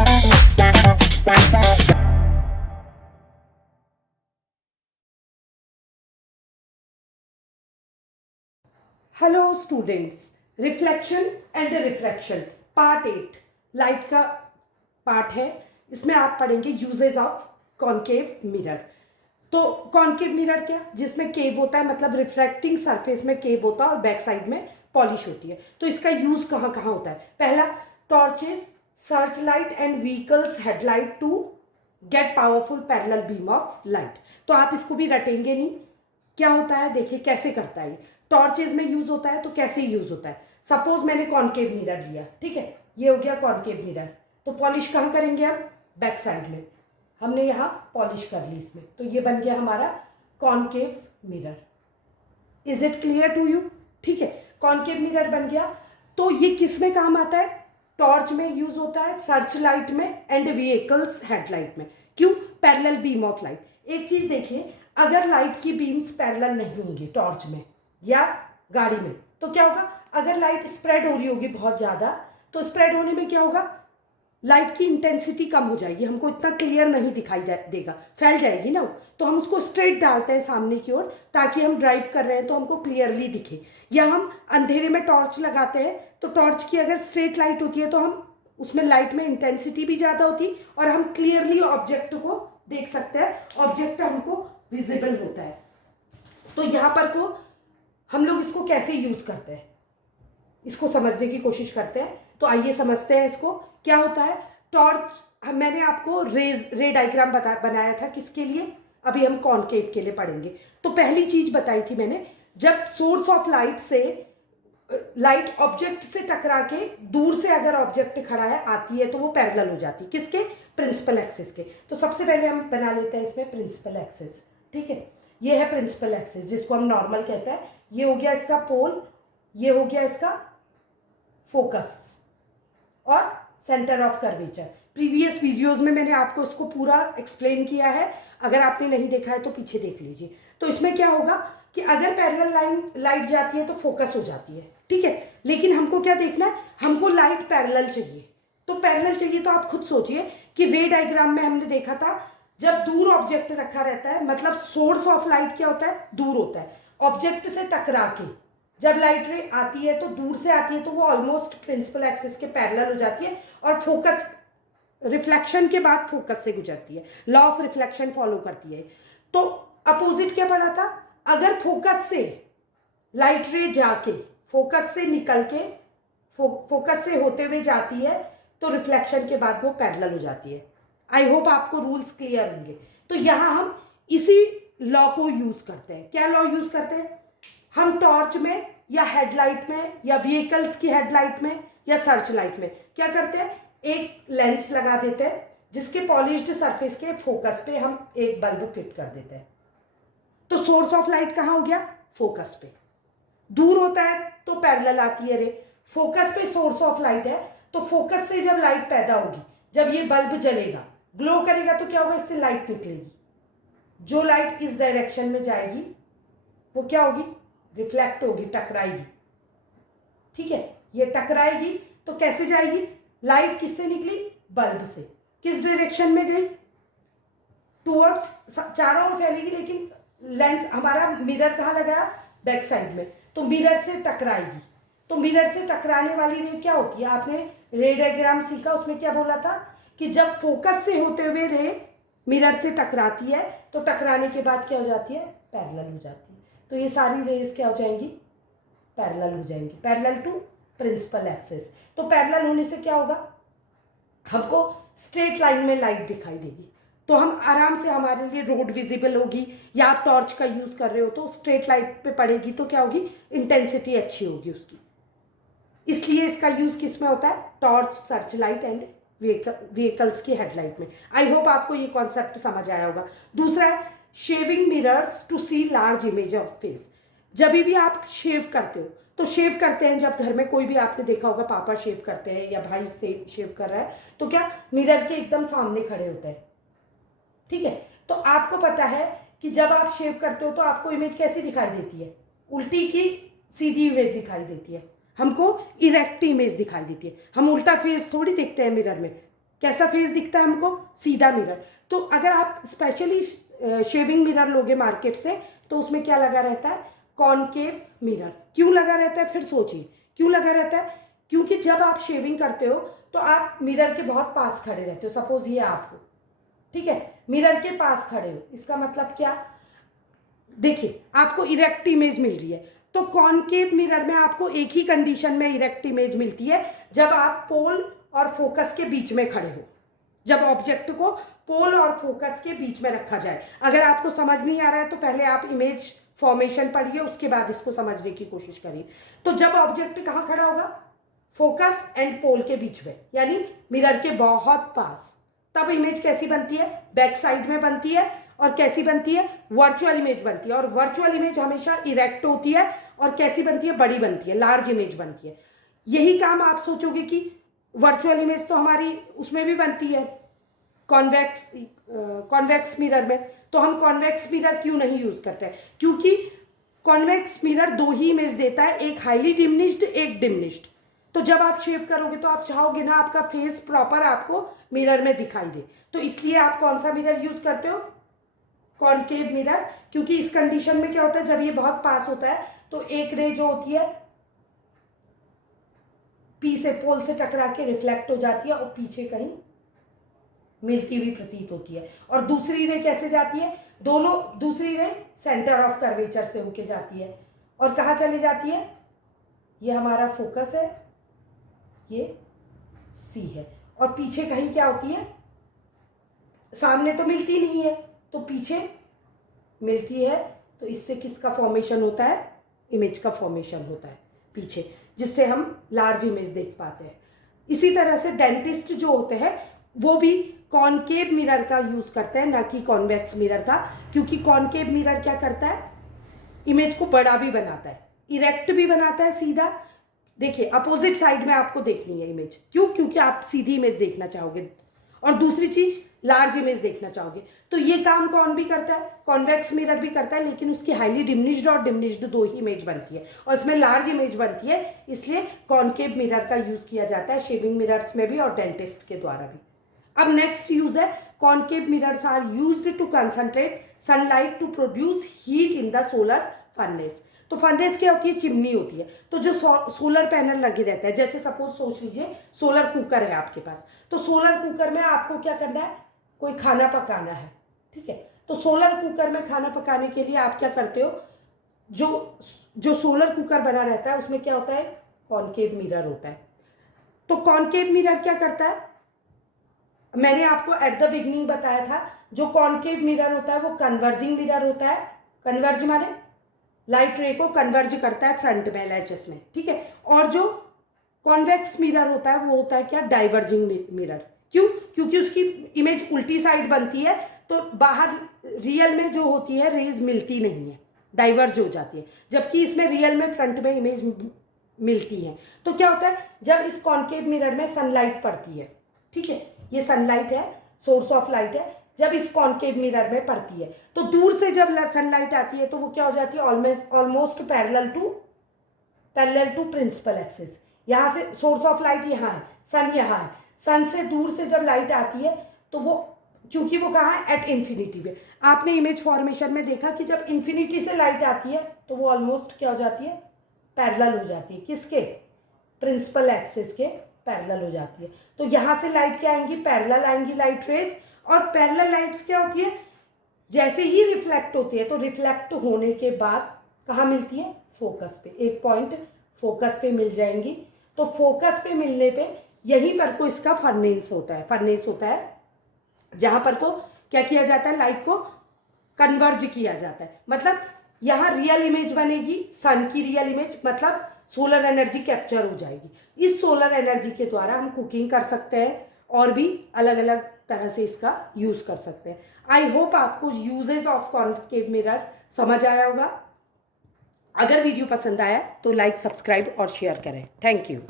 Hello students, reflection and refraction part 8 light का part है। इसमें आप पढ़ेंगे यूजेस ऑफ कॉनकेव मिरर। तो कॉनकेव मिरर क्या, जिसमें केव होता है, मतलब रिफ्रैक्टिंग सरफेस में केव होता है और बैक साइड में पॉलिश होती है। तो इसका यूज कहाँ कहाँ होता है? पहला, torches, search light and vehicles headlight to get powerful parallel beam of light. तो आप इसको भी रटेंगे नहीं। क्या होता है, देखिए कैसे करता है। टॉर्चेज में यूज होता है, तो कैसे यूज होता है? सपोज मैंने कॉनकेव मिरर लिया, ठीक है, ये हो गया कॉनकेव मिरर। तो पॉलिश कहाँ करेंगे हम? बैक साइड में। हमने यहाँ पॉलिश कर ली इसमें, तो ये बन गया हमारा concave mirror. Is it clear to you? ठीक है, कॉनकेव मिरर बन गया। तो ये किस में काम आता है? टॉर्च में यूज होता है, सर्च लाइट में एंड व्हीकल्स हेडलाइट में। क्यों? Parallel beam of light. एक चीज देखिए, अगर लाइट की बीम्स पैरेलल नहीं होंगी टॉर्च में या गाड़ी में, तो क्या होगा? अगर लाइट स्प्रेड हो रही होगी बहुत ज्यादा, तो स्प्रेड होने में क्या होगा? लाइट की इंटेंसिटी कम हो जाएगी, हमको इतना क्लियर नहीं दिखाई देगा, फैल जाएगी ना। तो हम उसको स्ट्रेट डालते हैं सामने की ओर, ताकि हम ड्राइव कर रहे हैं तो हमको क्लियरली दिखे। या हम अंधेरे में टॉर्च लगाते हैं, तो टॉर्च की अगर स्ट्रेट लाइट होती है तो हम उसमें लाइट में इंटेंसिटी भी ज़्यादा होती और हम क्लियरली ऑब्जेक्ट को देख सकते हैं, ऑब्जेक्ट हमको विजिबल होता है। तो यहाँ पर को हम लोग इसको कैसे यूज करते हैं, इसको समझने की कोशिश करते हैं। तो आइए समझते हैं इसको। क्या होता है टॉर्च? मैंने आपको रे डायग्राम बनाया था, किसके लिए? अभी हम कॉनकेव के लिए पढ़ेंगे। तो पहली चीज बताई थी मैंने, जब सोर्स ऑफ लाइट से लाइट ऑब्जेक्ट से टकरा के दूर से अगर ऑब्जेक्ट खड़ा है आती है, तो वो पैरेलल हो जाती है। किसके? प्रिंसिपल एक्सिस के। तो सबसे पहले हम बना लेते हैं इसमें प्रिंसिपल एक्सिस। ठीक है, ये है प्रिंसिपल एक्सिस, जिसको हम नॉर्मल कहते हैं। ये हो गया इसका पोल, ये हो गया इसका फोकस और centre of curvature. Previous videos में मैंने आपको इसको पूरा एक्सप्लेन किया है, अगर आपने नहीं देखा है तो पीछे देख लीजिए। तो इसमें क्या होगा कि अगर पैरेलल लाइट जाती है तो फोकस हो जाती है, ठीक है। लेकिन हमको क्या देखना है? हमको लाइट पैरेलल चाहिए। तो पैरेलल चाहिए तो आप खुद सोचिए कि रे डायग्राम में हमने देखा था, जब दूर ऑब्जेक्ट रखा रहता है, मतलब सोर्स ऑफ लाइट क्या होता है? दूर होता है। ऑब्जेक्ट से टकरा के जब लाइट रे आती है तो दूर से आती है, तो वो ऑलमोस्ट प्रिंसिपल एक्सिस के पैरेलल हो जाती है और फोकस, रिफ्लेक्शन के बाद फोकस से गुजरती है, लॉ ऑफ रिफ्लेक्शन फॉलो करती है। तो अपोजिट क्या पढ़ा था? अगर फोकस से लाइट रे जाके फोकस से निकल के फोकस से होते हुए जाती है, तो रिफ्लेक्शन के बाद वो पैरेलल हो जाती है। आई होप आपको रूल्स क्लियर होंगे। तो यहां हम इसी लॉ को यूज करते हैं। क्या लॉ यूज करते हैं? हम टॉर्च में या हेडलाइट में या व्हीकल्स की हेडलाइट में या सर्च लाइट में क्या करते हैं? एक लेंस लगा देते हैं, जिसके पॉलिश्ड सरफेस के फोकस पे हम एक बल्ब फिट कर देते हैं। तो सोर्स ऑफ लाइट कहाँ हो गया? फोकस पे। दूर होता है तो पैरेलल आती है रे, फोकस पे सोर्स ऑफ लाइट है, तो फोकस से जब लाइट पैदा होगी, जब ये बल्ब जलेगा, ग्लो करेगा, तो क्या होगा? इससे लाइट निकलेगी। जो लाइट इस डायरेक्शन में जाएगी वो क्या होगी? रिफ्लेक्ट होगी, टकराएगी। ठीक है, ये टकराएगी तो कैसे जाएगी? लाइट किससे निकली? बल्ब से। किस डायरेक्शन में गई? टुवर्ड्स, चारों ओर फैलेगी, लेकिन लेंस हमारा मिरर कहाँ लगा? बैक साइड में। तो मिरर से टकराएगी। तो मिरर से टकराने वाली रे क्या होती है? आपने रे डायग्राम सीखा, उसमें क्या बोला था कि जब फोकस से होते हुए रे मिरर से टकराती है, तो टकराने के बाद क्या हो जाती है? पैरेलल हो जाती है। तो ये सारी रेज क्या हो जाएंगी? पैरेलल हो जाएंगी, पैरेलल टू प्रिंसिपल एक्सिस। तो पैरेलल होने से क्या होगा? हमको स्ट्रेट लाइन में लाइट दिखाई देगी, तो हम आराम से, हमारे लिए रोड विजिबल होगी। या आप टॉर्च का यूज कर रहे हो तो स्ट्रेट लाइट पे पड़ेगी, तो क्या होगी? इंटेंसिटी अच्छी होगी उसकी। इसलिए इसका यूज किस में होता है? Torch, search light and vehicles की हेडलाइट में। आई होप आपको ये कॉन्सेप्ट समझ आया होगा। दूसरा है shaving mirrors to see large image of face. जब भी आप शेव करते हो, तो शेव करते हैं जब घर में, कोई भी आपने देखा होगा, पापा शेव करते हैं या भाई से शेव कर रहा है, तो क्या मिरर के एकदम सामने खड़े होते हैं। ठीक है, तो आपको पता है कि जब आप शेव करते हो तो आपको इमेज कैसी दिखाई देती है? उल्टी की सीधी इमेज दिखाई देती है, हमको इरेक्ट इमेज दिखाई देती है। हम उल्टा फेस थोड़ी देखते हैं मिरर में, कैसा फेस दिखता है हमको, सीधा मिरर। तो अगर आप स्पेशली शेविंग मिरर लोगे मार्केट से तो उसमें क्या लगा रहता है, कॉनकेव मिरर। क्यों लगा रहता है, फिर सोचिए क्यों लगा रहता है। क्योंकि जब आप शेविंग करते हो तो आप मिरर के बहुत पास खड़े रहते हो। सपोज ये आप हो, ठीक है, मिरर के पास खड़े हो, इसका मतलब क्या, देखिए आपको इरेक्ट इमेज मिल रही है। तो कॉनकेव मिरर में आपको एक ही कंडीशन में इरेक्ट इमेज मिलती है, जब आप पोल और फोकस के बीच में खड़े हो, जब ऑब्जेक्ट को पोल और फोकस के बीच में रखा जाए। अगर आपको समझ नहीं आ रहा है तो पहले आप इमेज फॉर्मेशन पढ़िए, उसके बाद इसको समझने की कोशिश करिए। तो जब ऑब्जेक्ट कहाँ खड़ा होगा, फोकस एंड पोल के बीच में, यानी मिरर के बहुत पास, तब इमेज कैसी बनती है, बैक साइड में बनती है। और कैसी बनती है, वर्चुअल इमेज बनती है। और वर्चुअल इमेज हमेशा इरेक्ट होती है और कैसी बनती है, बड़ी बनती है, लार्ज इमेज बनती है। यही काम आप सोचोगे कि वर्चुअल इमेज तो हमारी उसमें भी बनती है, कॉन्वेक्स मिरर में। तो हम कॉन्वेक्स मिरर क्यों नहीं यूज करते हैं, क्योंकि कॉन्वेक्स मिरर दो ही इमेज देता है, एक हाईली डिमिनिश्ड, एक डिमिनिश्ड। तो जब आप शेव करोगे तो आप चाहोगे ना आपका फेस प्रॉपर आपको मिरर में दिखाई दे, तो इसलिए आप कौन सा मिरर यूज करते हो, कॉनकेव मिरर। क्योंकि इस कंडीशन में क्या होता है, जब ये बहुत पास होता है तो एक रे जो होती है पी से, पोल से टकरा के रिफ्लेक्ट हो जाती है और पीछे कहीं मिलती हुई प्रतीत होती है। और दूसरी रे कैसे जाती है, दोनों, दूसरी रे सेंटर ऑफ कर्वेचर से होके जाती है और कहाँ चली जाती है, ये हमारा फोकस है, ये सी है, और पीछे कहीं क्या होती है, सामने तो मिलती नहीं है तो पीछे मिलती है। तो इससे किसका फॉर्मेशन होता है, इमेज का फॉर्मेशन होता है पीछे, जिससे हम लार्ज इमेज देख पाते हैं। इसी तरह से डेंटिस्ट जो होते हैं वो भी कॉनकेव मिरर का यूज करते हैं, ना कि कॉन्वेक्स मिरर का। क्योंकि कॉनकेव मिरर क्या करता है, इमेज को बड़ा भी बनाता है, इरेक्ट भी बनाता है, सीधा। देखिए अपोजिट साइड में आपको देखनी है इमेज, क्यों, क्योंकि आप सीधी इमेज देखना चाहोगे, और दूसरी चीज लार्ज इमेज देखना चाहोगे। तो ये काम कौन भी करता है, कॉन्वेक्स मिरर भी करता है, लेकिन उसकी हाईली डिमिनिश्ड और डिमिनिश्ड दो ही इमेज बनती है और इसमें लार्ज इमेज बनती है, इसलिए कॉनकेव मिरर का यूज किया जाता है शेविंग मिरर्स में भी और डेंटिस्ट के द्वारा भी। अब नेक्स्ट यूज है, concave mirrors are used to concentrate sunlight to produce heat in the solar furnace. तो फर्नेस क्या होती है, चिमनी होती है। तो जो सोलर पैनल लगे रहता है, जैसे सपोज सोच लीजिए सोलर कुकर है आपके पास, तो सोलर कुकर में आपको क्या करना है, कोई खाना पकाना है, ठीक है। तो सोलर कुकर में खाना पकाने के लिए आप क्या करते हो, जो सोलर कुकर बना रहता है उसमें क्या होता है, कॉनकेव मिरर होता है। तो कॉनकेव मिरर क्या करता है, मैंने आपको एट द बिगिनिंग बताया था, जो कॉनकेव मिरर होता है वो कन्वर्जिंग मिरर होता है। कन्वर्ज माने लाइट रे को कन्वर्ज करता है फ्रंट में, एलएचएस में, ठीक है। और जो कॉन्वेक्स मिरर होता है वो होता है क्या, डाइवर्जिंग मिरर। क्यों, क्योंकि उसकी इमेज उल्टी साइड बनती है, तो बाहर रियल में जो होती है रेज मिलती नहीं है, डाइवर्ज हो जाती है, जबकि इसमें रियल में फ्रंट में इमेज मिलती है। तो क्या होता है, जब इस कॉनकेव मिरर में सनलाइट पड़ती है, ठीक है, ये सनलाइट है, सोर्स ऑफ लाइट है, जब इस कॉनकेव मिरर में पड़ती है तो दूर से जब सनलाइट आती है तो वो क्या हो जाती है, almost parallel to principal axis. यहाँ से सोर्स ऑफ लाइट यहाँ है, सन यहाँ है, सन से दूर से जब लाइट आती है तो वो, क्योंकि वो कहाँ है, एट इन्फिनिटी पे। आपने इमेज फॉर्मेशन में देखा कि जब इन्फिनिटी से लाइट आती है तो वो ऑलमोस्ट क्या हो जाती है, पैरेलल हो जाती है, किसके, प्रिंसिपल एक्सिस के पैरेलल हो जाती है। तो यहाँ से लाइट क्या आएंगी, पैरेलल आएंगी लाइट रेज। और पैरेलल लाइट्स क्या होती है, जैसे ही रिफ्लेक्ट होती है तो रिफ्लेक्ट होने के बाद कहाँ मिलती है, फोकस पे, एक पॉइंट फोकस पे मिल जाएंगी। तो फोकस पे मिलने पे यहीं पर को इसका फर्नेस होता है, जहां पर को क्या किया जाता है, लाइट को कन्वर्ज किया जाता है। मतलब यहाँ रियल इमेज बनेगी, सन की रियल इमेज, मतलब सोलर एनर्जी कैप्चर हो जाएगी। इस सोलर एनर्जी के द्वारा हम कुकिंग कर सकते हैं और भी अलग अलग तरह से इसका यूज कर सकते हैं। आई होप आपको यूजेस ऑफ कॉनकेव मिरर समझ आया होगा। अगर वीडियो पसंद आया तो लाइक, सब्सक्राइब और शेयर करें। Thank you.